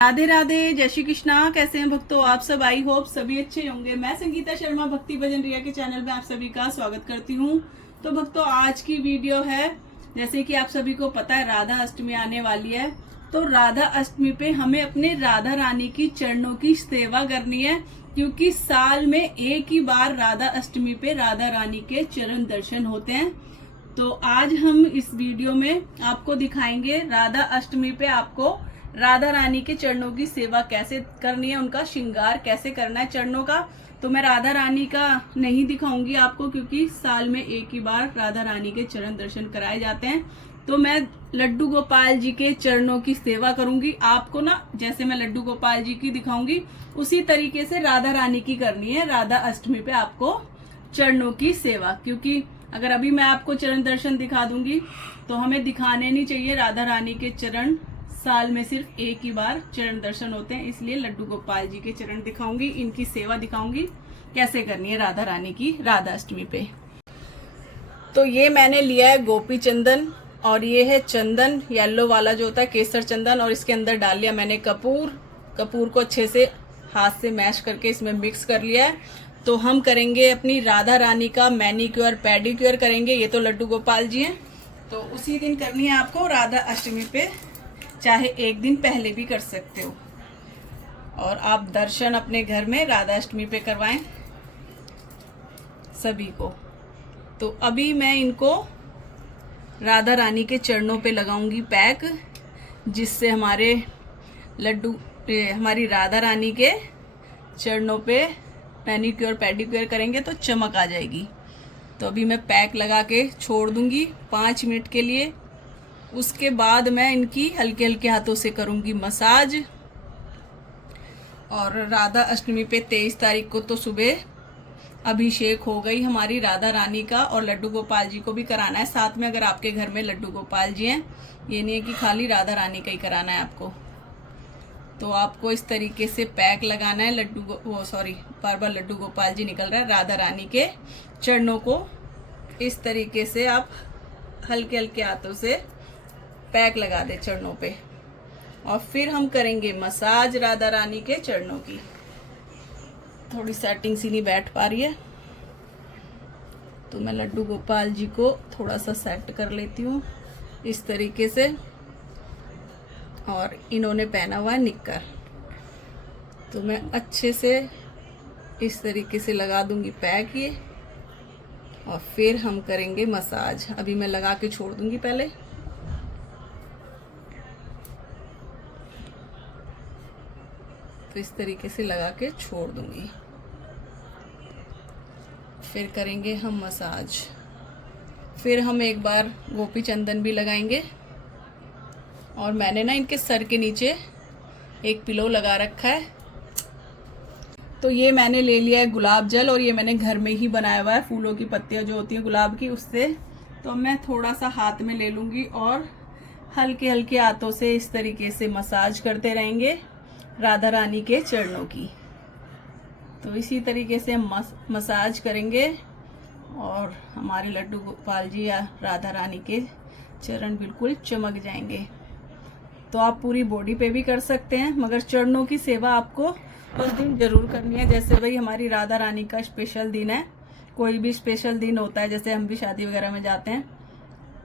राधे राधे, जय श्री कृष्णा। कैसे हैं भक्तों आप सब? आई होप सभी अच्छे होंगे। मैं संगीता शर्मा भक्ति भजन रिया के चैनल में आप सभी का स्वागत करती हूँ। तो भक्तों, आज की वीडियो है, जैसे कि आप सभी को पता है, राधा अष्टमी आने वाली है। तो राधा अष्टमी पे हमें अपने राधा रानी की चरणों की सेवा करनी है, क्योंकि साल में एक ही बार राधा अष्टमी पे राधा रानी के चरण दर्शन होते हैं। तो आज हम इस वीडियो में आपको दिखाएंगे राधा अष्टमी पे आपको राधा रानी के चरणों की सेवा कैसे करनी है, उनका श्रृंगार कैसे करना है चरणों का। तो मैं राधा रानी का नहीं दिखाऊंगी आपको, क्योंकि साल में एक ही बार राधा रानी के चरण दर्शन कराए जाते हैं। तो मैं लड्डू गोपाल जी के चरणों की सेवा करूंगी आपको ना। जैसे मैं लड्डू गोपाल जी की दिखाऊंगी, उसी तरीके से राधा रानी की करनी है राधा अष्टमी पे आपको चरणों की सेवा। क्योंकि अगर अभी मैं आपको चरण दर्शन दिखा दूंगी तो हमें दिखाने नहीं चाहिए। राधा रानी के चरण साल में सिर्फ एक ही बार चरण दर्शन होते हैं, इसलिए लड्डू गोपाल जी के चरण दिखाऊंगी, इनकी सेवा दिखाऊंगी कैसे करनी है राधा रानी की राधा अष्टमी पे। तो ये मैंने लिया है गोपी चंदन, और ये है चंदन येलो वाला जो होता है, केसर चंदन। और इसके अंदर डाल लिया मैंने कपूर को अच्छे से हाथ से मैश करके इसमें मिक्स कर लिया है। तो हम करेंगे अपनी राधा रानी का मैनीक्योर पेडिक्योर करेंगे। ये तो लड्डू गोपाल जी हैं, तो उसी दिन करनी है आपको राधा अष्टमी पे, चाहे एक दिन पहले भी कर सकते हो। और आप दर्शन अपने घर में राधा अष्टमी पे करवाएं सभी को। तो अभी मैं इनको राधा रानी के चरणों पे लगाऊंगी पैक, जिससे हमारी राधा रानी के चरणों पे मैनीक्योर पेडिक्योर करेंगे तो चमक आ जाएगी। तो अभी मैं पैक लगा के छोड़ दूंगी 5 मिनट के लिए। उसके बाद मैं इनकी हल्के हल्के हाथों से करूंगी मसाज। और राधा अष्टमी पे 23 तारीख को तो सुबह अभिषेक हो गई हमारी राधा रानी का, और लड्डू गोपाल जी को भी कराना है साथ में। अगर आपके घर में लड्डू गोपाल जी हैं, ये नहीं है कि खाली राधा रानी का ही कराना है आपको। तो आपको इस तरीके से पैक लगाना है बार बार लड्डू गोपाल जी निकल रहा है। राधा रानी के चरणों को इस तरीके से आप हल्के हल्के हाथों से पैक लगा दे चरणों पे, और फिर हम करेंगे मसाज राधा रानी के चरणों की। थोड़ी सेटिंग सी नहीं बैठ पा रही है, तो मैं लड्डू गोपाल जी को थोड़ा सा सेट कर लेती हूँ इस तरीके से। और इन्होंने पहना हुआ है निक्कर, तो मैं अच्छे से इस तरीके से लगा दूंगी पैक ये, और फिर हम करेंगे मसाज। अभी मैं लगा के छोड़ दूंगी पहले। तो इस तरीके से लगा के छोड़ दूंगी, फिर करेंगे हम मसाज। फिर हम एक बार गोपी चंदन भी लगाएंगे। और मैंने ना इनके सर के नीचे एक पिलो लगा रखा है। तो ये मैंने ले लिया है गुलाब जल, और ये मैंने घर में ही बनाया हुआ है, फूलों की पत्तियां जो होती हैं गुलाब की, उससे। तो मैं थोड़ा सा हाथ में ले लूँगी और हल्के हल्के हाथों से इस तरीके से मसाज करते रहेंगे राधा रानी के चरणों की। तो इसी तरीके से मसाज करेंगे, और हमारे लड्डू गोपाल जी या राधा रानी के चरण बिल्कुल चमक जाएंगे। तो आप पूरी बॉडी पे भी कर सकते हैं, मगर चरणों की सेवा आपको उस दिन जरूर करनी है। जैसे भाई हमारी राधा रानी का स्पेशल दिन है, कोई भी स्पेशल दिन होता है, जैसे हम भी शादी वगैरह में जाते हैं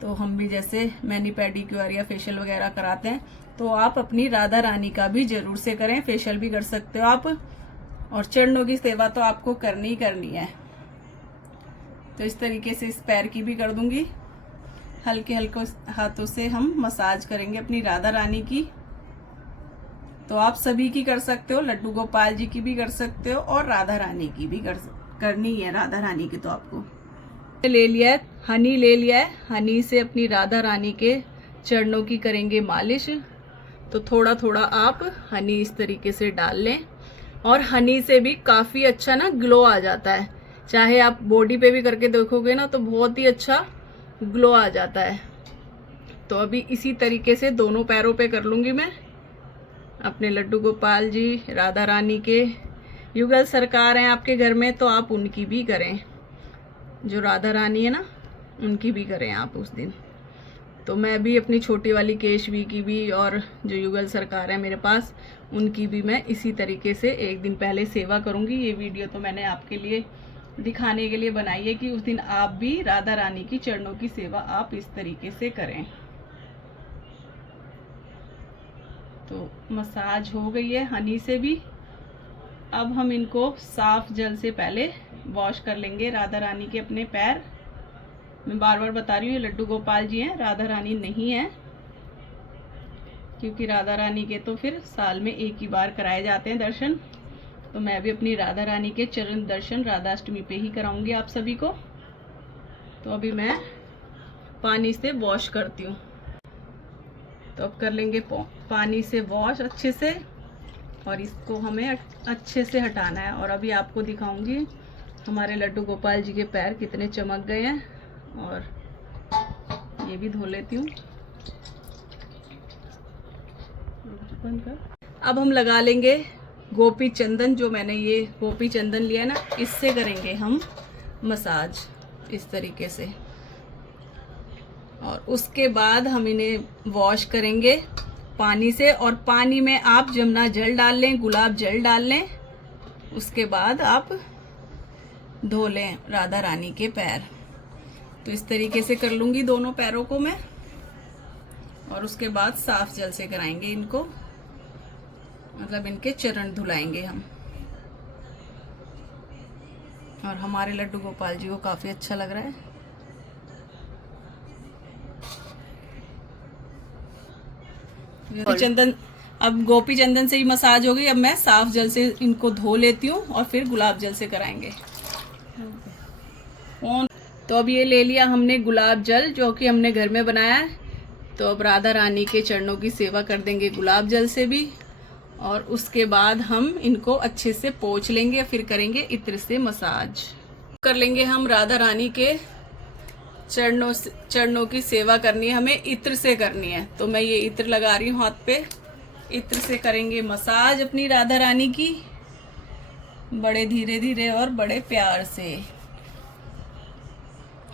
तो हम भी जैसे मैनी पेडिक्योर या फेशियल वगैरह कराते हैं, तो आप अपनी राधा रानी का भी जरूर से करें। फेशियल भी कर सकते हो आप, और चरणों की सेवा तो आपको करनी ही करनी है। तो इस तरीके से इस पैर की भी कर दूंगी। हल्के हल्के हाथों से हम मसाज करेंगे अपनी राधा रानी की। तो आप सभी की कर सकते हो, लड्डू गोपाल जी की भी कर सकते हो, और राधा रानी की भी करनी है राधा रानी की। तो आपको ले लिया है हनी, ले लिया है हनी से अपनी राधा रानी के चरणों की करेंगे मालिश। तो थोड़ा थोड़ा आप हनी इस तरीके से डाल लें, और हनी से भी काफी अच्छा ना ग्लो आ जाता है। चाहे आप बॉडी पे भी करके देखोगे ना, तो बहुत ही अच्छा ग्लो आ जाता है। तो अभी इसी तरीके से दोनों पैरों पे कर लूंगी मैं अपने लड्डू गोपाल जी, राधा रानी के। युगल सरकार हैं आपके घर में, तो आप उनकी भी करें, जो राधा रानी है ना, उनकी भी करें आप उस दिन। तो मैं भी अपनी छोटी वाली केशवी की भी और जो युगल सरकार है मेरे पास, उनकी भी मैं इसी तरीके से एक दिन पहले सेवा करूंगी। ये वीडियो तो मैंने आपके लिए दिखाने के लिए बनाई है कि उस दिन आप भी राधा रानी की चरणों की सेवा आप इस तरीके से करें। तो मसाज हो गई है हनी से भी। अब हम इनको साफ जल से पहले वॉश कर लेंगे राधा रानी के अपने पैर। मैं बार बार बता रही हूँ, ये लड्डू गोपाल जी हैं, राधा रानी नहीं है, क्योंकि राधा रानी के तो फिर साल में एक ही बार कराए जाते हैं दर्शन। तो मैं भी अपनी राधा रानी के चरण दर्शन राधाष्टमी पे ही कराऊंगी आप सभी को। तो अभी मैं पानी से वॉश करती हूँ। तो अब कर लेंगे पानी से वॉश अच्छे से, और इसको हमें अच्छे से हटाना है। और अभी आपको दिखाऊंगी हमारे लड्डू गोपाल जी के पैर कितने चमक गए हैं। और ये भी धो लेती हूँ। अब हम लगा लेंगे गोपी चंदन। जो मैंने ये गोपी चंदन लिया है ना, इससे करेंगे हम मसाज इस तरीके से। और उसके बाद हम इन्हें वॉश करेंगे पानी से। और पानी में आप जमुना जल डाल लें, गुलाब जल डाल लें। उसके बाद आप धो लें राधा रानी के पैर। तो इस तरीके से कर लूंगी दोनों पैरों को मैं। और उसके बाद साफ जल से कराएंगे इनको, मतलब इनके चरण धुलाएंगे हम। और हमारे लड्डू गोपाल जी को काफी अच्छा लग रहा है। चंदन, अब गोपी चंदन से ही मसाज हो गई। अब मैं साफ जल से इनको धो लेती हूँ और फिर गुलाब जल से कराएंगे। तो अब ये ले लिया हमने गुलाब जल, जो कि हमने घर में बनाया है। तो अब राधा रानी के चरणों की सेवा कर देंगे गुलाब जल से भी। और उसके बाद हम इनको अच्छे से पोंछ लेंगे, फिर करेंगे इत्र से मसाज। कर लेंगे हम राधा रानी के चरणों की सेवा करनी है, हमें इत्र से करनी है। तो मैं ये इत्र लगा रही हूँ हाथ पे। इत्र से करेंगे मसाज अपनी राधा रानी की, बड़े धीरे धीरे और बड़े प्यार से।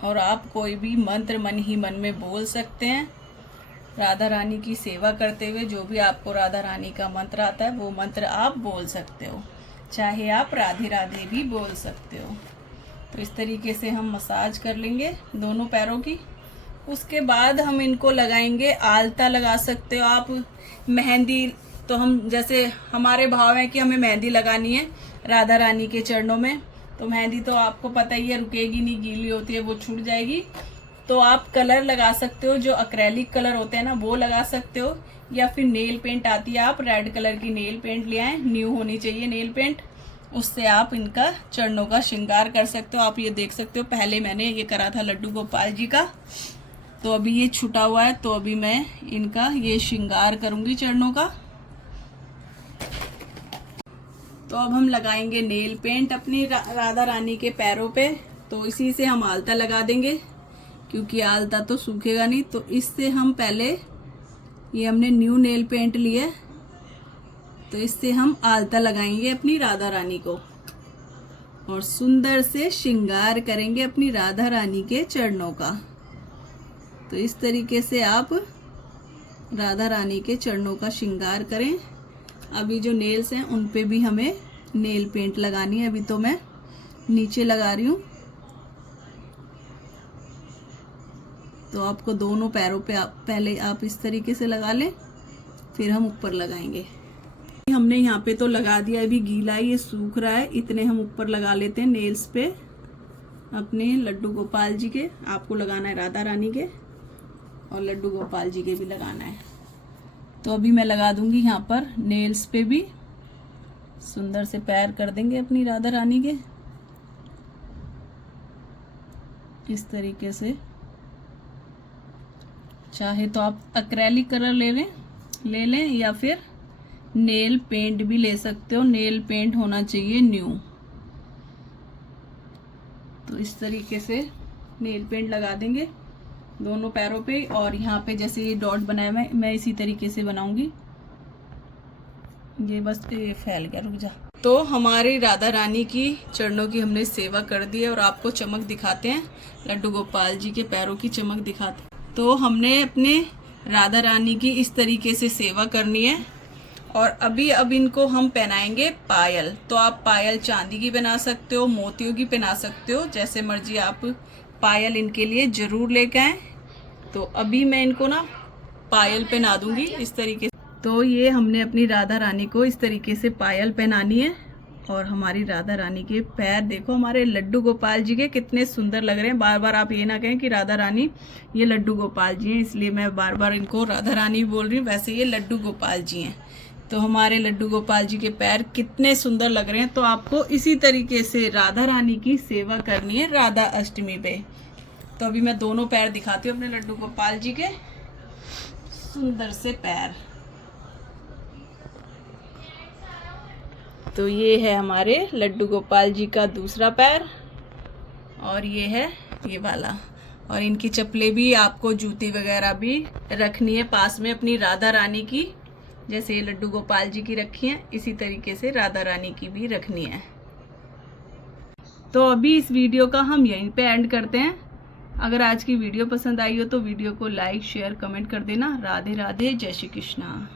और आप कोई भी मंत्र मन ही मन में बोल सकते हैं राधा रानी की सेवा करते हुए। जो भी आपको राधा रानी का मंत्र आता है वो मंत्र आप बोल सकते हो, चाहे आप राधे राधे भी बोल सकते हो। तो इस तरीके से हम मसाज कर लेंगे दोनों पैरों की। उसके बाद हम इनको लगाएंगे, आलता लगा सकते हो आप, मेहंदी। तो हम जैसे हमारे भाव है कि हमें मेहंदी लगानी है राधा रानी के चरणों में। तो मेहंदी तो आपको पता ही है, रुकेगी नहीं, गीली होती है, वो छूट जाएगी। तो आप कलर लगा सकते हो, जो एक्रेलिक कलर होते हैं ना, वो लगा सकते हो। या फिर नेल पेंट आती है, आप रेड कलर की नेल पेंट ले आए, न्यू होनी चाहिए नेल पेंट। उससे आप इनका चरणों का श्रृंगार कर सकते हो। आप ये देख सकते हो, पहले मैंने ये करा था लड्डू गोपाल जी का, तो अभी ये छूटा हुआ है। तो अभी मैं इनका ये श्रृंगार करूंगी चरणों का। तो अब हम लगाएंगे नेल पेंट अपनी राधा रानी के पैरों पे। तो इसी से हम आलता लगा देंगे, क्योंकि आलता तो सूखेगा नहीं। तो इससे हम पहले, ये हमने न्यू नेल पेंट लिया, तो इससे हम आलता लगाएंगे अपनी राधा रानी को और सुंदर से श्रृंगार करेंगे अपनी राधा रानी के चरणों का। तो इस तरीके से आप राधा रानी के चरणों का श्रृंगार करें। अभी जो नेल्स हैं उन पे भी हमें नेल पेंट लगानी है। अभी तो मैं नीचे लगा रही हूँ। तो आपको दोनों पैरों पे पहले आप इस तरीके से लगा लें, फिर हम ऊपर लगाएंगे। हमने यहाँ पे तो लगा दिया, अभी गीला है, ये सूख रहा है। इतने हम ऊपर लगा लेते हैं नेल्स पे अपने लड्डू गोपाल जी के। आपको लगाना है राधा रानी के, और लड्डू गोपाल जी के भी लगाना है। तो अभी मैं लगा दूंगी यहाँ पर नेल्स पे भी। सुंदर से पैर कर देंगे अपनी राधा रानी के इस तरीके से। चाहे तो आप एक्रेलिक कलर ले लें या फिर नेल पेंट भी ले सकते हो। नेल पेंट होना चाहिए न्यू। तो इस तरीके से नेल पेंट लगा देंगे दोनों पैरों पे। और यहाँ पे जैसे ये डॉट बनाया मैं इसी तरीके से बनाऊंगी। ये बस ये फैल गया, रुक जा। तो हमारी राधा रानी की चरणों की हमने सेवा कर दी है, और आपको चमक दिखाते हैं, लड्डू गोपाल जी के पैरों की चमक दिखाते हैं। तो हमने अपने राधा रानी की इस तरीके से सेवा करनी है। और अब इनको हम पहनाएंगे पायल। तो आप पायल चांदी की बना सकते हो, मोतियों की पहना सकते हो, जैसे मर्जी आप पायल इनके लिए ज़रूर लेके आएँ। तो अभी मैं इनको ना पायल पहना दूंगी इस तरीके से। तो ये हमने अपनी राधा रानी को इस तरीके से पायल पहनानी है। और हमारी राधा रानी के पैर देखो, हमारे लड्डू गोपाल जी के कितने सुंदर लग रहे हैं। बार बार आप ये ना कहें कि राधा रानी, ये लड्डू गोपाल जी हैं, इसलिए मैं बार बार इनको राधा रानी बोल रही हूँ, वैसे ये लड्डू गोपाल जी हैं। तो हमारे लड्डू गोपाल जी के पैर कितने सुंदर लग रहे हैं। तो आपको इसी तरीके से राधा रानी की सेवा करनी है राधा अष्टमी पे। तो अभी मैं दोनों पैर दिखाती हूँ अपने लड्डू गोपाल जी के सुंदर से पैर। तो ये है हमारे लड्डू गोपाल जी का दूसरा पैर, और ये है ये वाला। और इनकी चप्पलें भी आपको, जूती वगैरह भी रखनी है पास में अपनी राधा रानी की। जैसे ये लड्डू गोपाल जी की रखी है, इसी तरीके से राधा रानी की भी रखनी है। तो अभी इस वीडियो का हम यहीं पे एंड करते हैं। अगर आज की वीडियो पसंद आई हो तो वीडियो को लाइक, शेयर, कमेंट कर देना। राधे राधे, जय श्री कृष्णा।